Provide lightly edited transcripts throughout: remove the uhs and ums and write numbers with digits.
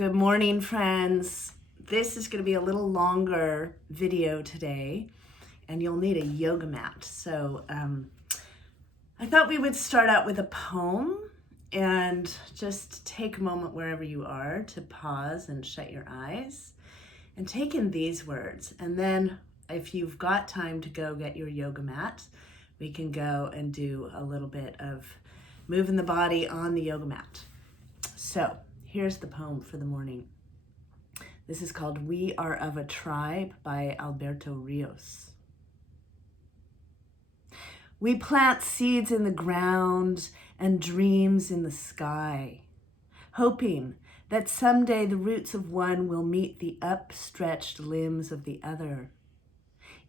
Good morning, friends. This is going to be a little longer video today, and you'll need a yoga mat. So I thought we would start out with a poem and just take a moment wherever you are to pause and shut your eyes and take in these words. And then if you've got time to go get your yoga mat, we can go and do a little bit of moving the body on the yoga mat. So here's the poem for the morning. This is called We Are of a Tribe by Alberto Rios. We plant seeds in the ground and dreams in the sky, hoping that someday the roots of one will meet the upstretched limbs of the other.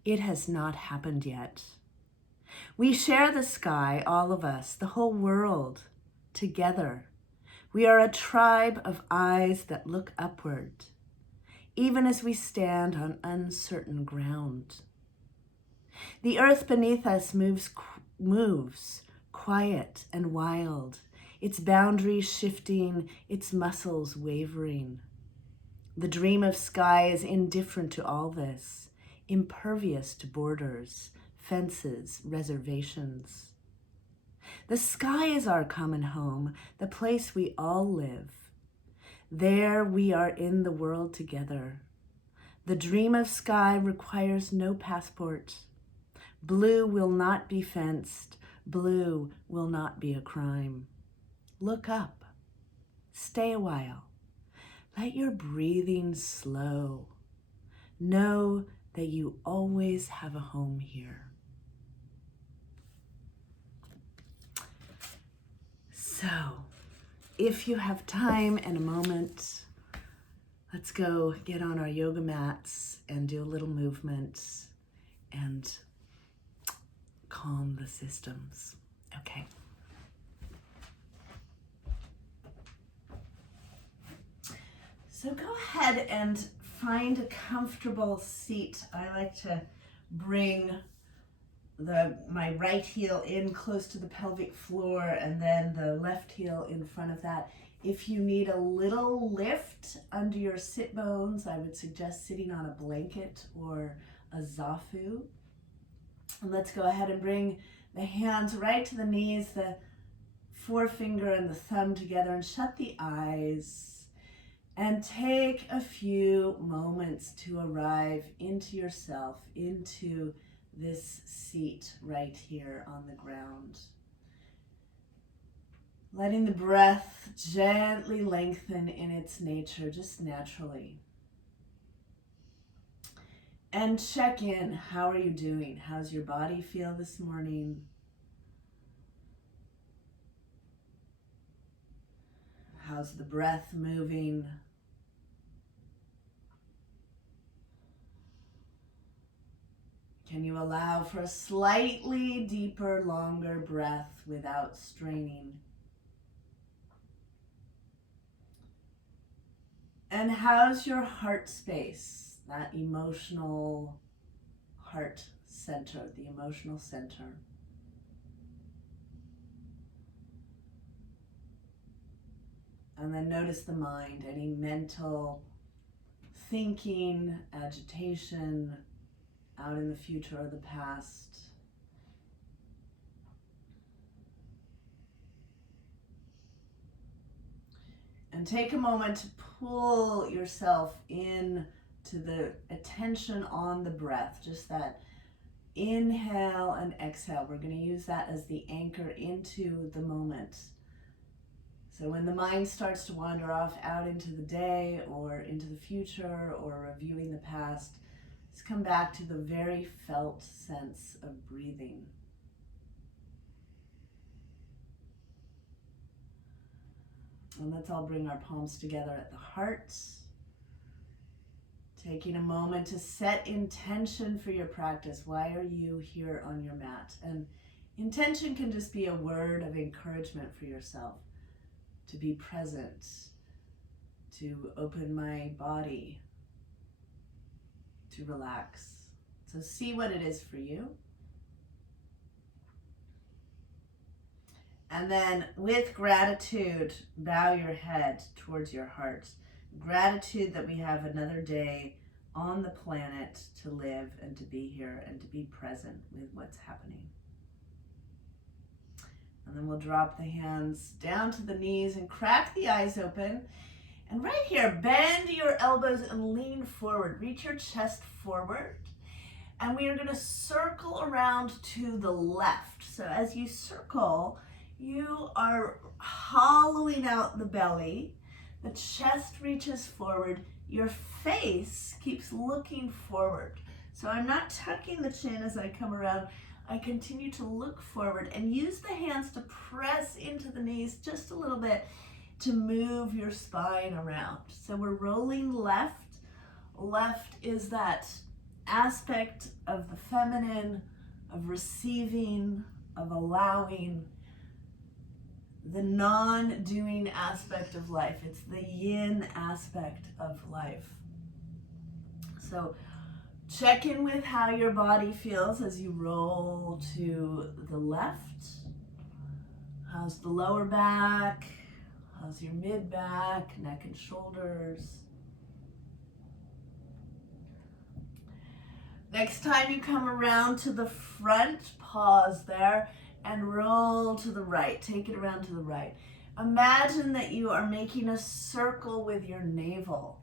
It has not happened yet. We share the sky, all of us, the whole world, together. We are a tribe of eyes that look upward, even as we stand on uncertain ground. The earth beneath us moves quiet and wild, its boundaries shifting, its muscles wavering. The dream of sky is indifferent to all this, impervious to borders, fences, reservations. The sky is our common home, the place we all live. There we are in the world together. The dream of sky requires no passport. Blue will not be fenced. Blue will not be a crime. Look up. Stay a while. Let your breathing slow. Know that you always have a home here. So, if you have time and a moment, let's go get on our yoga mats and do a little movement and calm the systems. Okay. So go ahead and find a comfortable seat. I like to bring my right heel in close to the pelvic floor and then the left heel in front of that. If you need a little lift under your sit bones, I would suggest sitting on a blanket or a zafu. And let's go ahead and bring the hands right to the knees, the forefinger and the thumb together, and shut the eyes and take a few moments to arrive into yourself, into this seat right here on the ground. Letting the breath gently lengthen in its nature, just naturally. And check in. How are you doing? How's your body feel this morning? How's the breath moving? Can you allow for a slightly deeper, longer breath without straining? And how's your heart space, that emotional heart center, the emotional center? And then notice the mind, any mental thinking, agitation, out in the future or the past. And take a moment to pull yourself in to the attention on the breath, just that inhale and exhale. We're going to use that as the anchor into the moment. So when the mind starts to wander off out into the day or into the future or reviewing the past, let's come back to the very felt sense of breathing. And let's all bring our palms together at the heart. Taking a moment to set intention for your practice. Why are you here on your mat? And intention can just be a word of encouragement for yourself. To be present, to open my body, to relax. So see what it is for you. And then with gratitude, bow your head towards your heart. Gratitude that we have another day on the planet to live and to be here and to be present with what's happening. And then we'll drop the hands down to the knees and crack the eyes open. And right here, bend your elbows and lean forward. Reach your chest forward. And we are going to circle around to the left. So as you circle, you are hollowing out the belly. The chest reaches forward. Your face keeps looking forward. So I'm not tucking the chin as I come around. I continue to look forward and use the hands to press into the knees just a little bit to move your spine around. So we're rolling left. Left is that aspect of the feminine, of receiving, of allowing, the non-doing aspect of life. It's the yin aspect of life. So check in with how your body feels as you roll to the left. How's the lower back? How's your mid-back, neck and shoulders? Next time you come around to the front, pause there and roll to the right. Take it around to the right. Imagine that you are making a circle with your navel,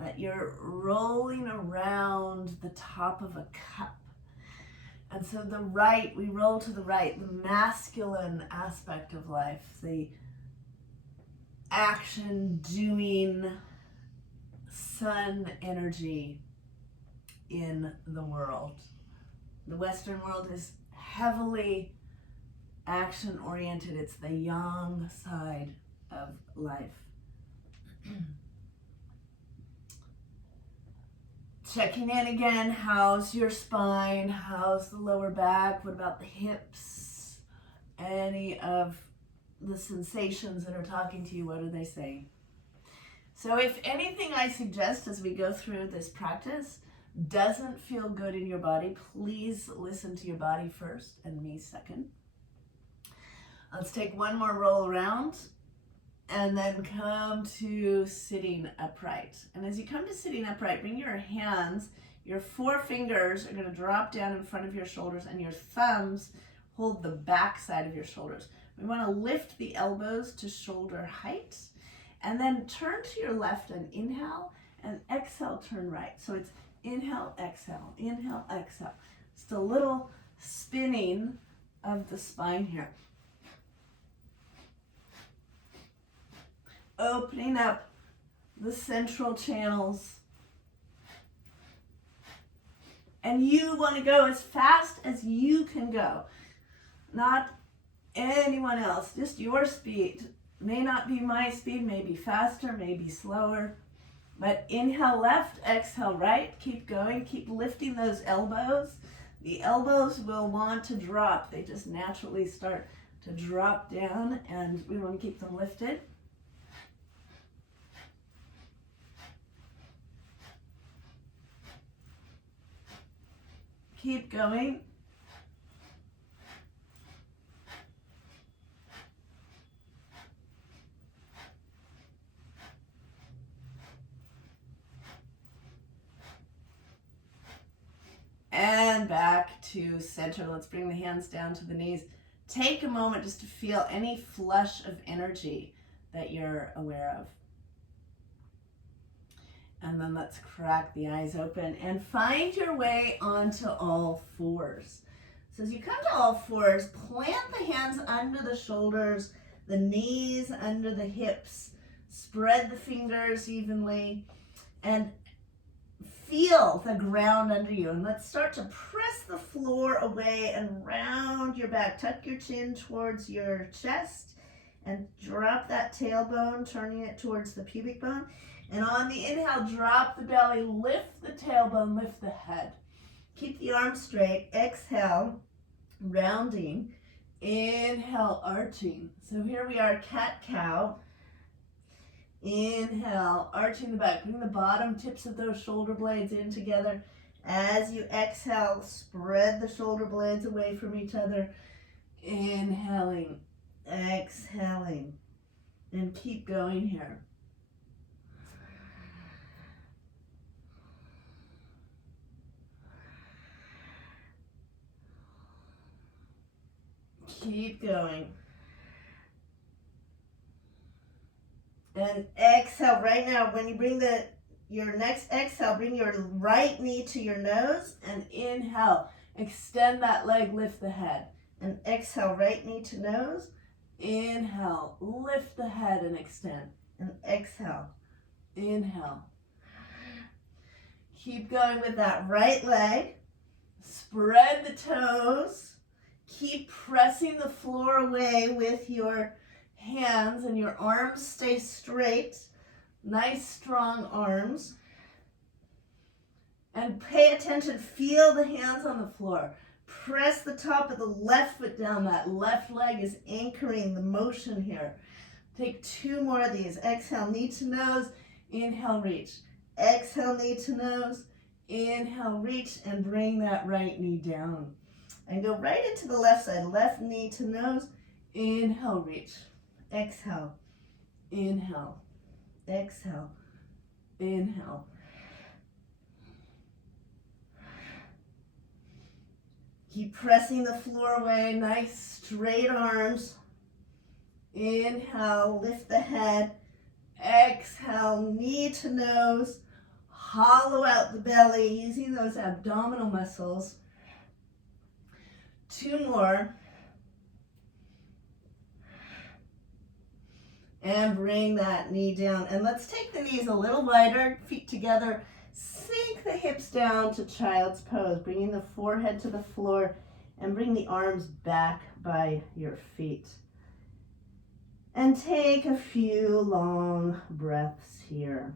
that you're rolling around the top of a cup. And so the right, we roll to the right, the masculine aspect of life, the action, doing, sun energy in the world. The Western world is heavily action oriented. It's the yang side of life. Checking in again. How's your spine? How's the lower back? What about the hips? Any of the sensations that are talking to you, what are they saying? So if anything I suggest as we go through this practice doesn't feel good in your body, please listen to your body first and me second. Let's take one more roll around and then come to sitting upright. And as you come to sitting upright, bring your hands, your four fingers are going to drop down in front of your shoulders and your thumbs hold the back side of your shoulders. We want to lift the elbows to shoulder height and then turn to your left and inhale and exhale, turn right. So it's inhale, exhale, inhale, exhale. Just a little spinning of the spine here. Opening up the central channels. And you want to go as fast as you can go. Not anyone else, just your speed. May not be my speed, may be faster, may be slower. But inhale left, exhale right. Keep going, keep lifting those elbows. The elbows will want to drop. They just naturally start to drop down and we want to keep them lifted. Keep going. And back to center. Let's bring the hands down to the knees. Take a moment just to feel any flush of energy that you're aware of. And then let's crack the eyes open and find your way onto all fours. So as you come to all fours, plant the hands under the shoulders, the knees under the hips, spread the fingers evenly, and feel the ground under you. And let's start to press the floor away and round your back. Tuck your chin towards your chest and drop that tailbone, turning it towards the pubic bone. And on the inhale, drop the belly, lift the tailbone, lift the head. Keep the arms straight. Exhale, rounding. Inhale, arching. So here we are, cat-cow. Inhale, arching the back. Bring the bottom tips of those shoulder blades in together. As you exhale, spread the shoulder blades away from each other. Inhaling, exhaling, and keep going here. Keep going. And exhale right now. When you bring your next exhale, bring your right knee to your nose and inhale. Extend that leg, lift the head. And exhale, right knee to nose. Inhale, lift the head and extend. And exhale, inhale. Keep going with that right leg. Spread the toes. Keep pressing the floor away with your hands, and your arms stay straight. Nice strong arms. And pay attention, feel the hands on the floor. Press the top of the left foot down. That left leg is anchoring the motion here. Take 2 more of these. Exhale, knee to nose. Inhale, reach. Exhale, knee to nose. Inhale, reach, and bring that right knee down. And go right into the left side. Left knee to nose. Inhale, reach. Exhale. Inhale. Exhale. Inhale. Keep pressing the floor away. Nice straight arms. Inhale, lift the head. Exhale, knee to nose. Hollow out the belly using those abdominal muscles. 2 more. And bring that knee down. And let's take the knees a little wider, feet together. Sink the hips down to child's pose, bringing the forehead to the floor, and bring the arms back by your feet. And take a few long breaths here.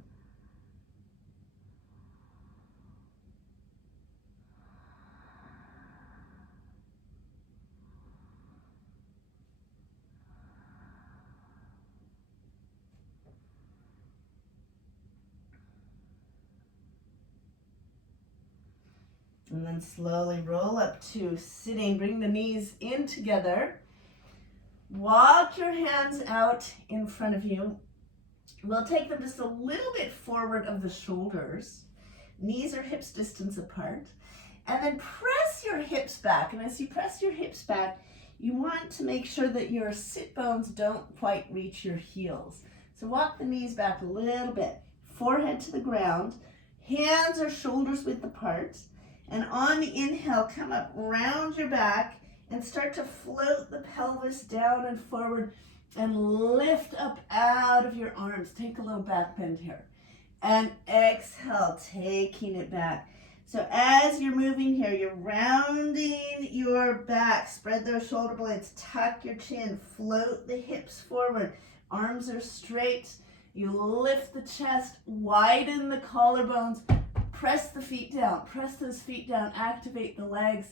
And then slowly roll up to sitting. Bring the knees in together. Walk your hands out in front of you. We'll take them just a little bit forward of the shoulders. Knees are hips distance apart. And then press your hips back. And as you press your hips back, you want to make sure that your sit bones don't quite reach your heels. So walk the knees back a little bit. Forehead to the ground. Hands or shoulders width apart. And on the inhale, come up, round your back, and start to float the pelvis down and forward and lift up out of your arms. Take a little back bend here. And exhale, taking it back. So as you're moving here, you're rounding your back. Spread those shoulder blades, tuck your chin, float the hips forward. Arms are straight. You lift the chest, widen the collarbones. Press the feet down, press those feet down, activate the legs.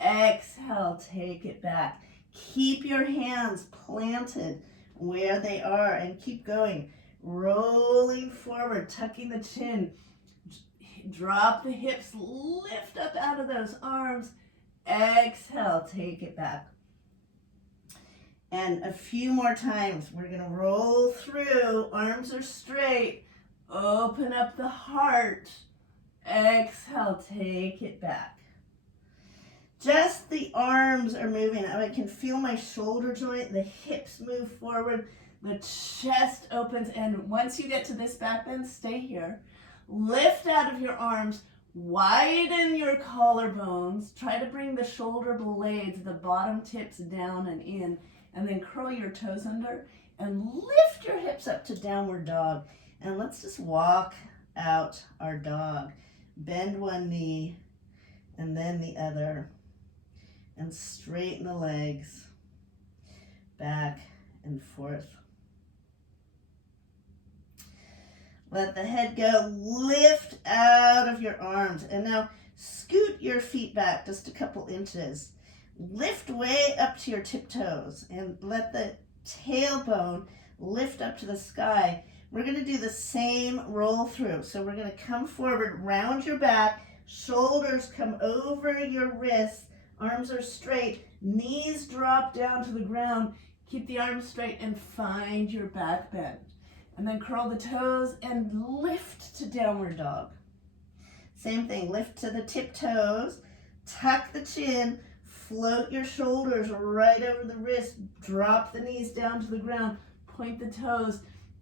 Exhale, take it back. Keep your hands planted where they are and keep going. Rolling forward, tucking the chin. Drop the hips, lift up out of those arms. Exhale, take it back. And a few more times. We're gonna roll through, arms are straight. Open up the heart. Exhale, take it back. Just the arms are moving. I can feel my shoulder joint, the hips move forward, the chest opens, and once you get to this back bend, stay here. Lift out of your arms, widen your collarbones, try to bring the shoulder blades, the bottom tips down and in, and then curl your toes under, and lift your hips up to downward dog. And let's just walk out our dog. Bend one knee and then the other, and straighten the legs back and forth. Let the head go, lift out of your arms, and now scoot your feet back just a couple inches. Lift way up to your tiptoes and let the tailbone lift up to the sky. We're going to do the same roll through. So we're going to come forward, round your back, shoulders come over your wrists, arms are straight, knees drop down to the ground, keep the arms straight and find your back bend. And then curl the toes and lift to downward dog. Same thing, lift to the tiptoes, tuck the chin, float your shoulders right over the wrist. Drop the knees down to the ground. Point the toes.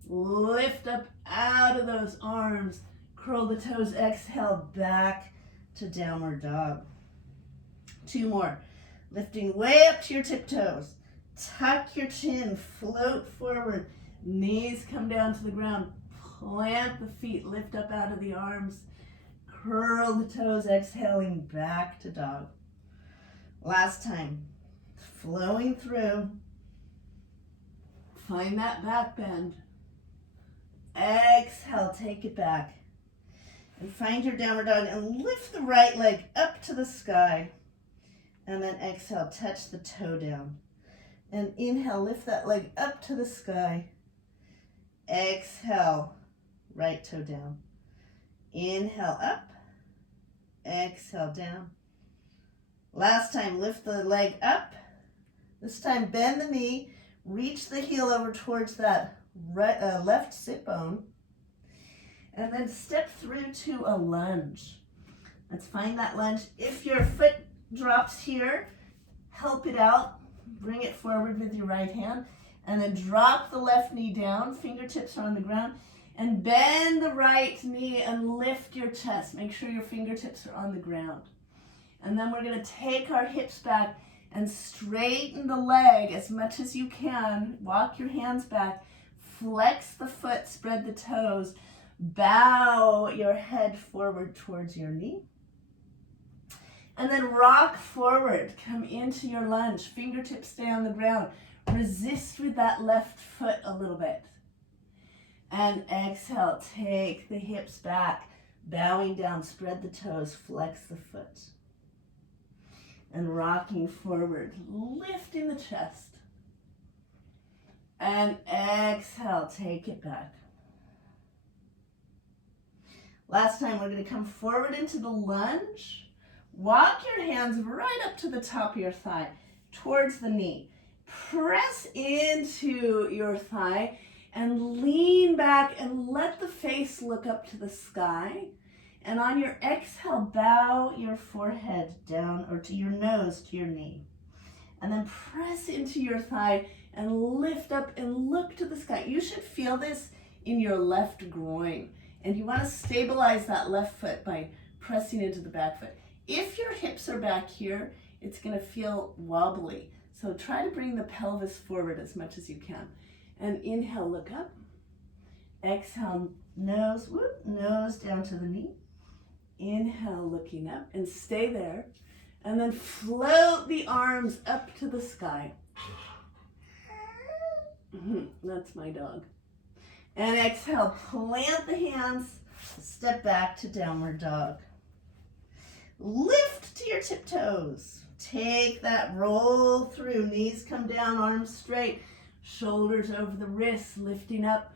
Lift up out of those arms. Curl the toes. Exhale back to downward dog. 2 more. Lifting way up to your tiptoes. Tuck your chin. Float forward. Knees come down to the ground. Plant the feet. Lift up out of the arms. Curl the toes. Exhaling back to dog. Last time. Flowing through. Find that back bend. Exhale, take it back. And find your downward dog and lift the right leg up to the sky. And then exhale, touch the toe down. And inhale, lift that leg up to the sky. Exhale, right toe down. Inhale up. Exhale down. Last time, lift the leg up. This time, bend the knee. Reach the heel over towards that left sit bone. And then step through to a lunge. Let's find that lunge. If your foot drops here, help it out. Bring it forward with your right hand. And then drop the left knee down. Fingertips are on the ground. And bend the right knee and lift your chest. Make sure your fingertips are on the ground. And then we're going to take our hips back and straighten the leg as much as you can. Walk your hands back. Flex the foot, spread the toes. Bow your head forward towards your knee. And then rock forward. Come into your lunge. Fingertips stay on the ground. Resist with that left foot a little bit. And exhale. Take the hips back. Bowing down. Spread the toes. Flex the foot. And rocking forward. Lifting the chest. And exhale. Take it back. Last time, we're going to come forward into the lunge. Walk your hands right up to the top of your thigh, towards the knee. Press into your thigh and lean back and let the face look up to the sky. And on your exhale, bow your forehead down, or to your nose, to your knee. And then press into your thigh and lift up and look to the sky. You should feel this in your left groin. And you want to stabilize that left foot by pressing into the back foot. If your hips are back here, it's going to feel wobbly. So try to bring the pelvis forward as much as you can. And inhale, look up. Exhale, nose down to the knee. Inhale, looking up, and stay there. And then float the arms up to the sky. That's my dog. And exhale, plant the hands, step back to downward dog. Lift to your tiptoes. Take that roll through. Knees come down, arms straight, shoulders over the wrists, lifting up.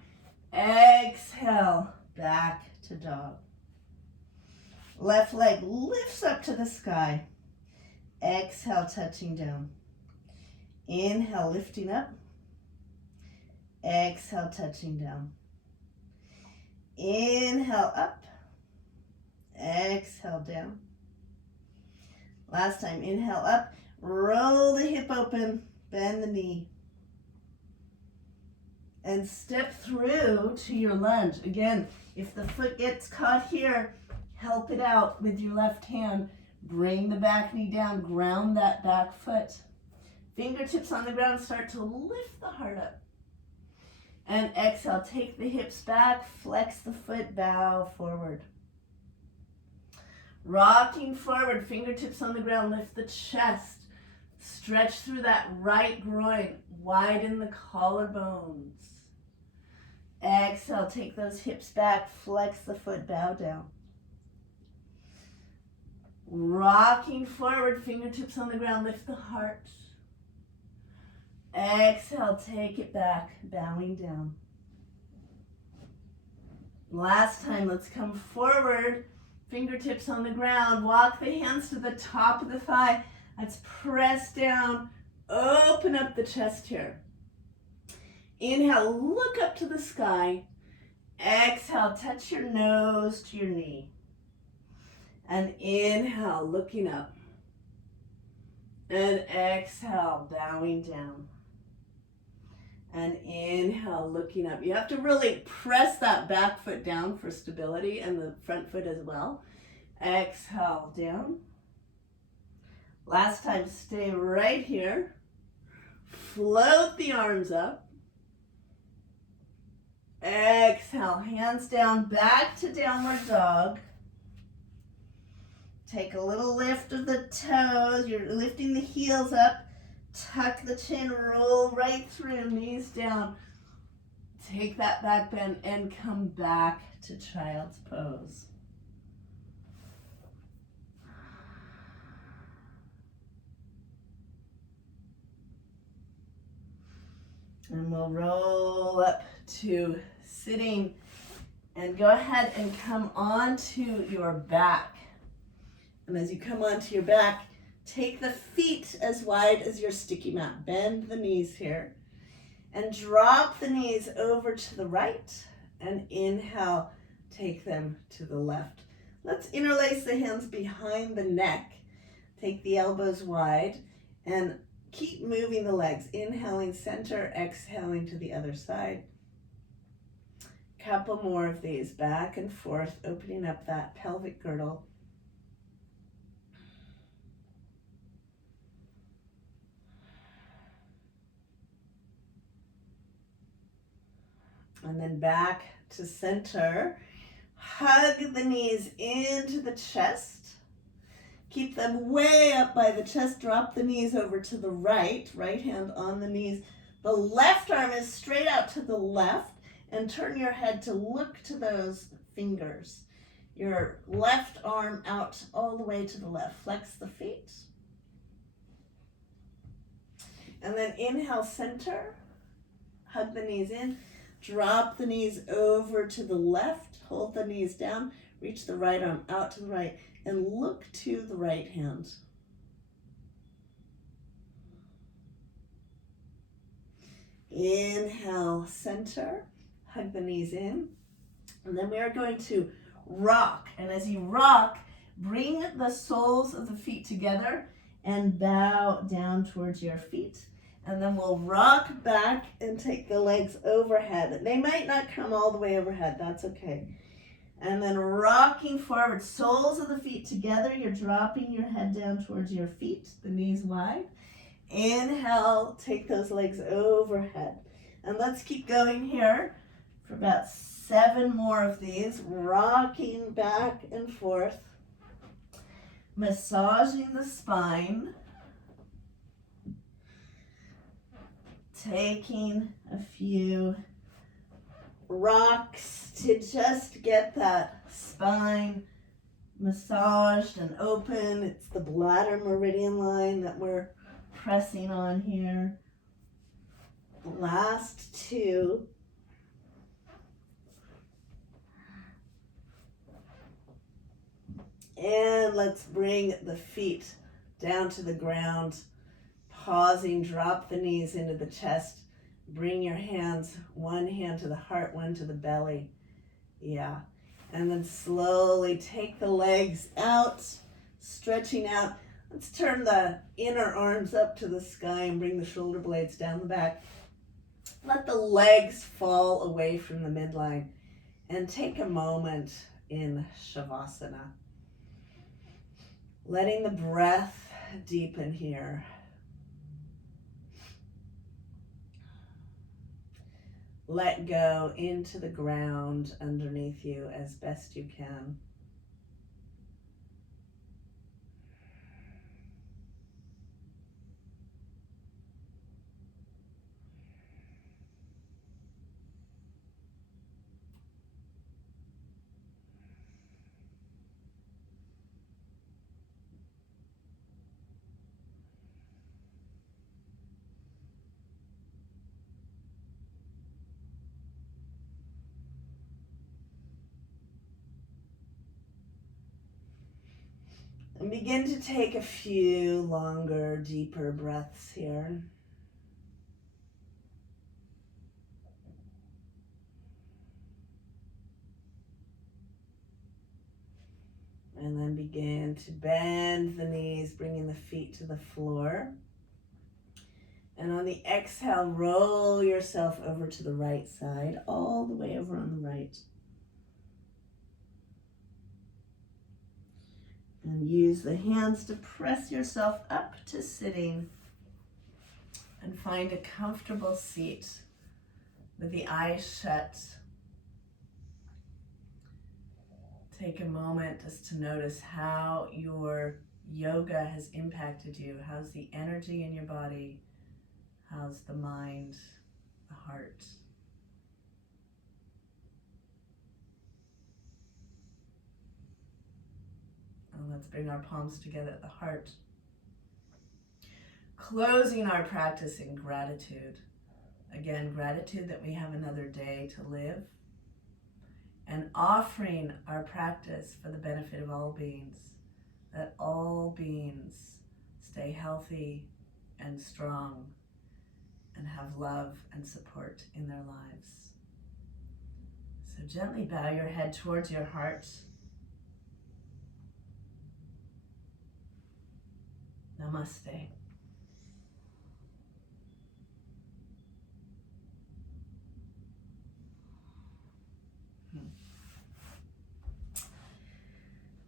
Exhale, back to dog. Left leg lifts up to the sky. Exhale, touching down. Inhale, lifting up. Exhale, touching down. Inhale, up. Exhale, down. Last time, inhale, up. Roll the hip open. Bend the knee. And step through to your lunge. Again, if the foot gets caught here, help it out with your left hand. Bring the back knee down. Ground that back foot. Fingertips on the ground. Start to lift the heart up. And exhale, take the hips back, flex the foot, bow forward. Rocking forward, fingertips on the ground, lift the chest. Stretch through that right groin, widen the collarbones. Exhale, take those hips back, flex the foot, bow down. Rocking forward, fingertips on the ground, lift the heart. Exhale, take it back, bowing down. Last time, let's come forward, fingertips on the ground, walk the hands to the top of the thigh. Let's press down, open up the chest here. Inhale, look up to the sky. Exhale, touch your nose to your knee. And inhale, looking up. And exhale, bowing down. And inhale, looking up. You have to really press that back foot down for stability and the front foot as well. Exhale, down. Last time, stay right here. Float the arms up. Exhale, hands down, back to downward dog. Take a little lift of the toes. You're lifting the heels up. Tuck the chin, roll right through, knees down. Take that back bend and come back to child's pose. And we'll roll up to sitting and go ahead and come onto your back. And as you come onto your back, take the feet as wide as your sticky mat. Bend the knees here. And drop the knees over to the right. And inhale, take them to the left. Let's interlace the hands behind the neck. Take the elbows wide. And keep moving the legs. Inhaling center, exhaling to the other side. Couple more of these, back and forth, opening up that pelvic girdle. And then back to center. Hug the knees into the chest. Keep them way up by the chest. Drop the knees over to the right. Right hand on the knees. The left arm is straight out to the left. And turn your head to look to those fingers. Your left arm out all the way to the left. Flex the feet. And then inhale, center. Hug the knees in. Drop the knees over to the left. Hold the knees down. Reach the right arm out to the right. And look to the right hand. Inhale, center. Hug the knees in. And then we are going to rock. And as you rock, bring the soles of the feet together and bow down towards your feet. And then we'll rock back and take the legs overhead. They might not come all the way overhead. That's okay. And then rocking forward, soles of the feet together. You're dropping your head down towards your feet, the knees wide. Inhale, take those legs overhead. And let's keep going here for about 7 more of these. Rocking back and forth. Massaging the spine. Taking a few rocks to just get that spine massaged and open. It's the bladder meridian line that we're pressing on here. Last 2. And let's bring the feet down to the ground. Pausing, drop the knees into the chest. Bring your hands, one hand to the heart, one to the belly. Yeah. And then slowly take the legs out, stretching out. Let's turn the inner arms up to the sky and bring the shoulder blades down the back. Let the legs fall away from the midline and take a moment in Shavasana. Letting the breath deepen here. Let go into the ground underneath you as best you can. And begin to take a few longer, deeper breaths here. And then begin to bend the knees, bringing the feet to the floor. And on the exhale, roll yourself over to the right side, all the way over on the right. And use the hands to press yourself up to sitting. And find a comfortable seat with the eyes shut. Take a moment just to notice how your yoga has impacted you. How's the energy in your body? How's the mind, the heart? And let's bring our palms together at the heart. Closing our practice in gratitude. Again, gratitude that we have another day to live. And offering our practice for the benefit of all beings. That all beings stay healthy and strong and have love and support in their lives. So gently bow your head towards your heart. Namaste.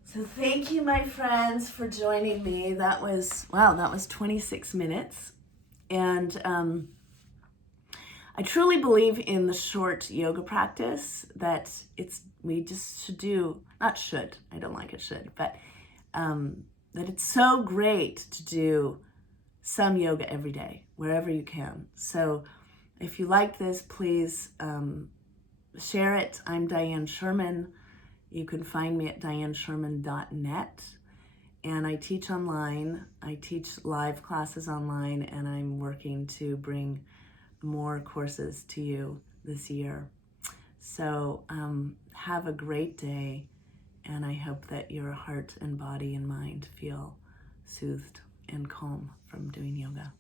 So thank you, my friends, for joining me. That was 26 minutes. And I truly believe in the short yoga practice, that we just should do, not should, I don't like it should, but that it's so great to do some yoga every day, wherever you can. So if you like this, please share it. I'm Diane Sherman. You can find me at dianesherman.net. And I teach online. I teach live classes online, and I'm working to bring more courses to you this year. So have a great day, and I hope that your heart and body and mind feel soothed and calm from doing yoga.